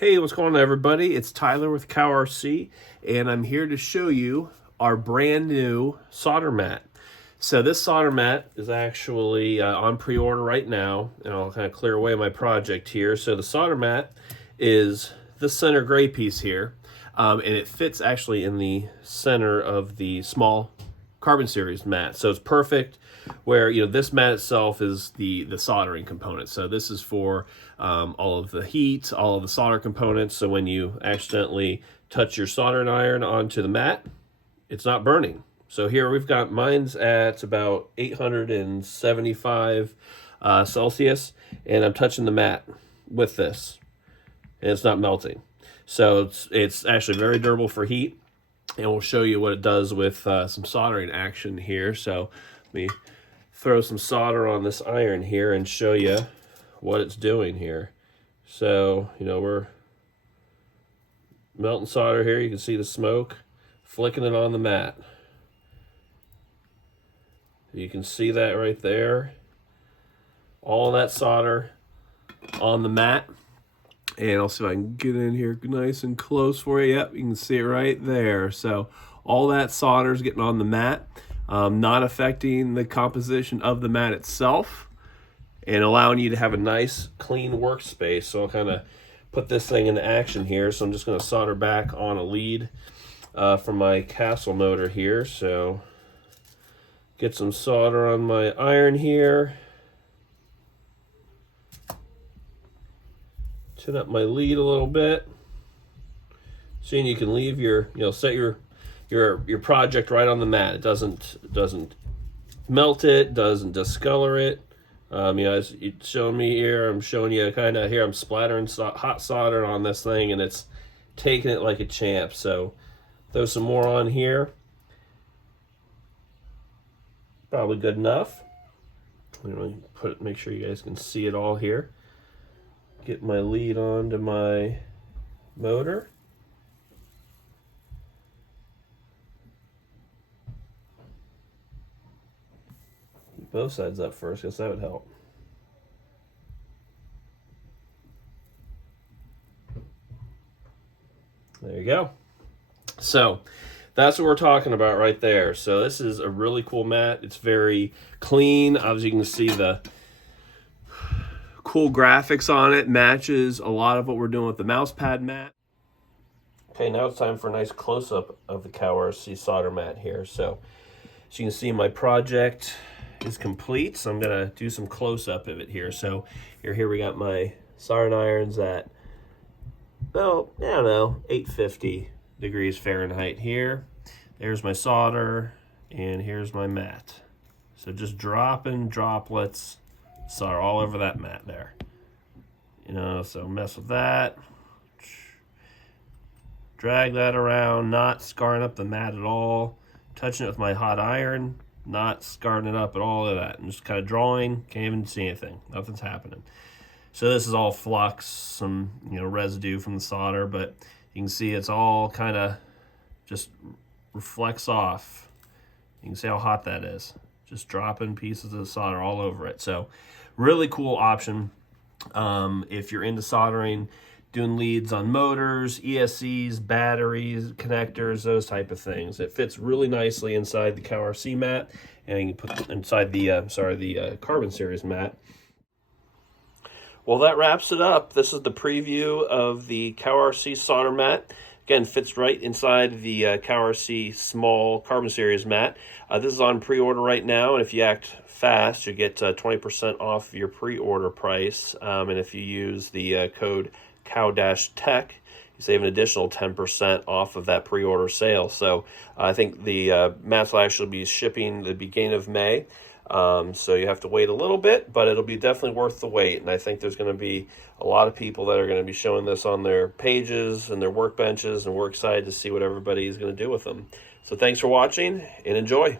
Hey, what's going on, everybody? It's Tyler with CowRC, and I'm here to show you our brand new solder mat. So this solder mat is actually on pre-order right now, and I'll kind of clear away my project here. So the solder mat is the center gray piece here, and it fits actually in the center of the small carbon series mat. So it's perfect where, this mat itself is the soldering component. So this is for all of the heat, all of the solder components. So when you accidentally touch your soldering iron onto the mat, it's not burning. So here we've got, mine's at about 875 Celsius, and I'm touching the mat with this, and it's not melting. So it's actually very durable for heat. And we'll show you what it does with some soldering action here. So let me throw some solder on this iron here and show you what it's doing here. So, we're melting solder here. You can see the smoke, flicking it on the mat. You can see that right there. All that solder on the mat. And I'll see if I can get in here nice and close for you. Yep, you can see it right there. So all that solder is getting on the mat, not affecting the composition of the mat itself, and allowing you to have a nice, clean workspace. So I'll kind of put this thing into action here. So I'm just going to solder back on a lead for my castle motor here. So get some solder on my iron here. Tune up my lead a little bit. Seeing you can leave your, set your project right on the mat. It doesn't melt it, doesn't discolor it. As you show me here, I'm showing you kind of here. I'm splattering hot solder on this thing, and it's taking it like a champ. So throw some more on here. Probably good enough. Make sure you guys can see it all here. Get my lead onto my motor. Keep both sides up first, because that would help. There you go. So that's what we're talking about right there. So this is a really cool mat. It's very clean. Obviously, you can see the cool graphics on it. Matches a lot of what we're doing with the mouse pad mat. Okay, now it's time for a nice close-up of the CowRC solder mat here. So as you can see, my project is complete. So I'm gonna do some close-up of it here. So here we got my soldering irons at, well, I don't know, 850 degrees Fahrenheit here. There's my solder, and here's my mat. So just dropping droplets solder all over that mat there. So mess with that. Drag that around, not scarring up the mat at all. Touching it with my hot iron, not scarring it up at all of that. And just kind of drawing, can't even see anything. Nothing's happening. So this is all flux, some residue from the solder, but you can see it's all kind of just reflects off. You can see how hot that is. Just dropping pieces of solder all over it. So really cool option if you're into soldering, doing leads on motors, ESCs, batteries, connectors, those type of things. It fits really nicely inside the CowRC mat, and you can put inside the carbon series mat. Well, that wraps it up. This is the preview of the CowRC solder mat. Again, fits right inside the CowRC small carbon series mat. This is on pre-order right now, and if you act fast, you get 20% off your pre-order price. And if you use the code COW-TECH, you save an additional 10% off of that pre-order sale. So I think the mats will actually be shipping the beginning of May. So you have to wait a little bit, but it'll be definitely worth the wait. And I think there's going to be a lot of people that are going to be showing this on their pages and their workbenches, and we're excited to see what everybody is going to do with them. So thanks for watching, and enjoy.